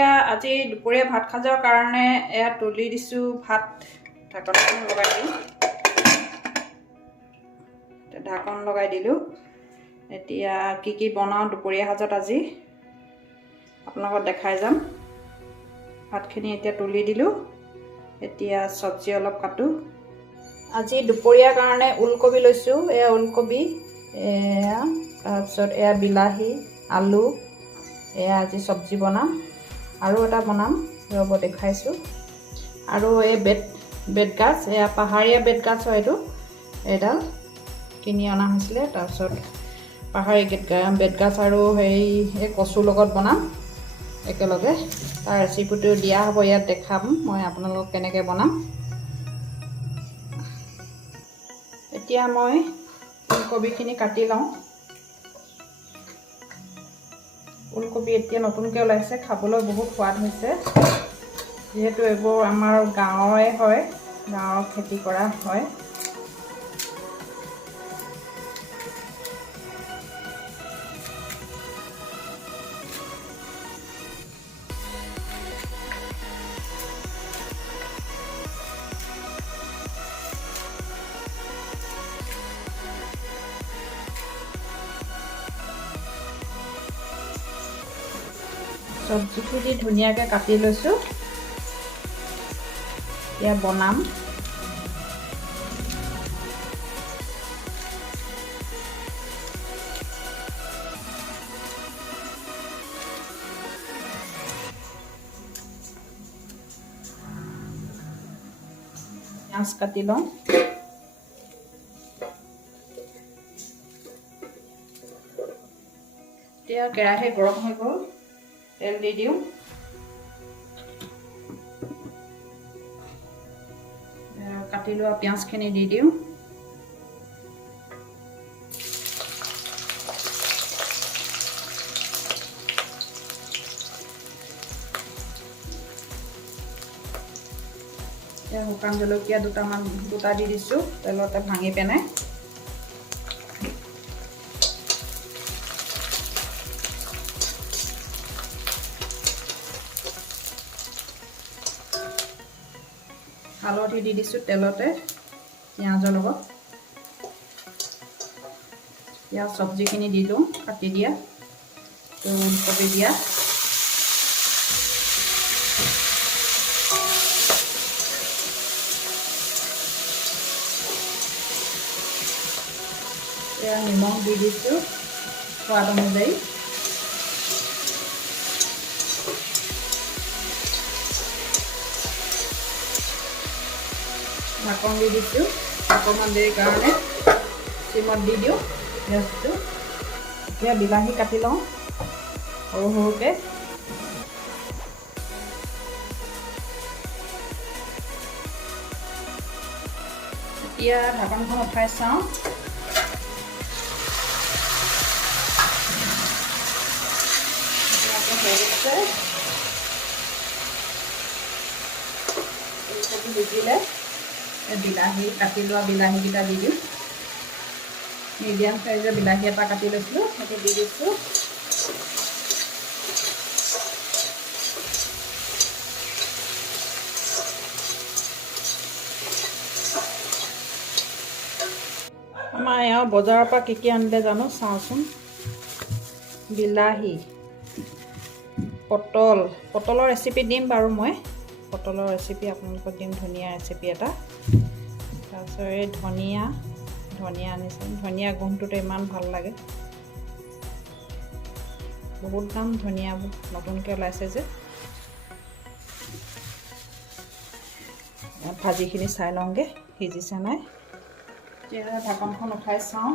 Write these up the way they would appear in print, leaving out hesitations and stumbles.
আজি দুপৰীয়া ভাত খাজাৰ কাৰণে এয়া তুলি দিছোঁ ভাত ঢাকনখন লগাই দিওঁ ঢাকন লগাই দিলোঁ এতিয়া কি বনাওঁ দুপৰীয়া সাজত আজি আপোনালোকক দেখাই যাম ভাতখিনি এতিয়া তুলি দিলোঁ এতিয়া চব্জি অলপ কাটো আজি দুপৰীয়াৰ কাৰণে ওলকবি লৈছোঁ এয়া ওলকবি এয়া তাৰপিছত এয়া বিলাহী আলু এয়া আজি চব্জি বনাম আৰু এটা বনাম ৰ'ব দেখাইছোঁ আৰু এই বেতগাজ এয়া পাহাৰীয়া বেতগাজ হয় এইটো এডাল কিনি অনা হৈছিলে তাৰপিছত পাহাৰী বেতগাজ আৰু এই কচুৰ লগত বনাম একেলগে তাৰ ৰেচিপিটো দিয়া হ'ব ইয়াত দেখাম মই আপোনালোকক কেনেকৈ বনাম এতিয়া মই ওলকবিখিনি কাটি লওঁ ওলকবি এতিয়া নতুনকৈ ওলাইছে খাবলৈ বহুত সোৱাদ হৈছে যিহেতু এইবোৰ আমাৰ গাঁৱৰে হয় গাঁৱৰ খেতি কৰা হয় চব্জিখিনি ধুনীয়াকৈ কাটি লৈছোঁ এতিয়া বনাম পিঁয়াজ কাটি লওঁ এতিয়া কেৰাহী গৰম হৈ গ'ল তেল দি দিওঁ কাটি লোৱা পিঁয়াজখিনি দি দিওঁ এতিয়া শুকান জলকীয়া দুটা দি দিছোঁ তেলতে ভাঙি পেলাই হালধি দি দিছোঁ তেলতে পিঁয়াজৰ লগত পিঁয়াজ চব্জিখিনি দি দিওঁ কাটি দিয়া ওলকবি দিয়া এয়া নিমখ দি দিছোঁ সোৱাদ অনুযায়ী ঢাকন দি দিছোঁ অকণমান দেৰিৰ কাৰণে চিমত দি দিওঁ পিঁয়াজটো এতিয়া বিলাহী কাটি লওঁ সৰু সৰুকৈ এতিয়া ঢাকনখন উঠাই চাওঁ ওলকবি সিজিলে বিলাহী কাটি লোৱা বিলাহীকেইটা দি দিওঁ মিডিয়াম সাইজৰ বিলাহী এটা কাটি লৈছিলোঁ সেইটো দি দিছোঁ আমাৰ এওঁ বজাৰৰ পৰা কি আনিলে জানো চাওঁচোন বিলাহী পটলৰ ৰেচিপি দিম বাৰু মই পটলৰ ৰেচিপি আপোনালোকক দিম ধনিয়া ৰেচিপি এটা তাৰপিছত এই ধনিয়া আনিছোঁ ধনিয়া গোন্ধটোতো ইমান ভাল লাগে বহুত দাম ধনিয়াবোৰ নতুনকৈ ওলাইছে যে ভাজিখিনি চাই লওঁগৈ সিজিছে নাই এতিয়া ঢাকনখন উঠাই চাওঁ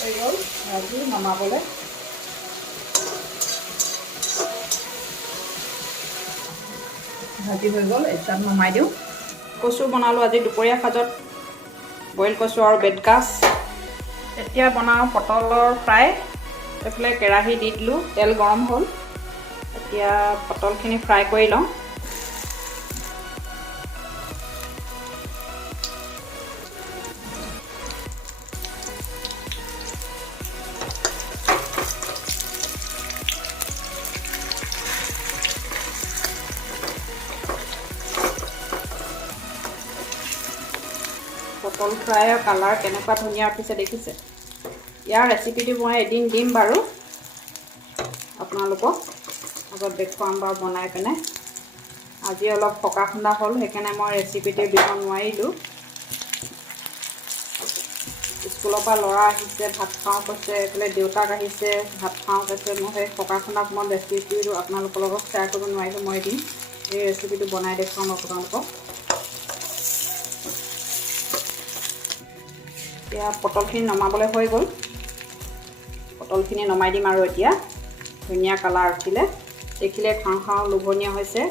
হৈ গ'ল ভাজি নমাবলৈ ভাজি হৈ গ'ল এতিয়া নমাই দিওঁ কচু বনালোঁ আজি দুপৰীয়া সাজত বইল কচু আৰু বেতগাজ এতিয়া বনাওঁ পটলৰ ফ্ৰাই এইফালে কেৰাহী দি দিলোঁ তেল গৰম হ'ল এতিয়া পটলখিনি ফ্ৰাই কৰি লওঁ পটল ফ্ৰাইৰ কালাৰ কেনেকুৱা ধুনীয়া উঠিছে দেখিছে। ইয়াৰ ৰেচিপিটো মই এদিন দিম বাৰু, আপোনালোকক আগত দেখুৱাম বাৰু বনাই পিনে। আজি অলপ পকা খুন্দা হ'ল, সেইকাৰণে মই ৰেচিপিটো দিব নোৱাৰিলোঁ। স্কুলৰ পৰা ল'ৰা আহিছে, ভাত খাওঁ কৈছে, এইফালে দেউতাক আহিছে, ভাত খাওঁ কৈছে। মই সেই পকা খুন্দা মই ৰেচিপিটো আপোনালোকৰ লগত শ্বেয়াৰ কৰিব নোৱাৰিলোঁ। মই এদিন এই ৰেচিপিটো বনাই দেখুৱাম আপোনালোকক। এতিয়া পটলখিনি নমাবলৈ হৈ গ'ল। পটলখিনি নমাই দিম আৰু এতিয়া ধুনীয়া কালাৰ উঠিলে, দেখিলে খাওঁ খাওঁ লোভনীয় হৈছে।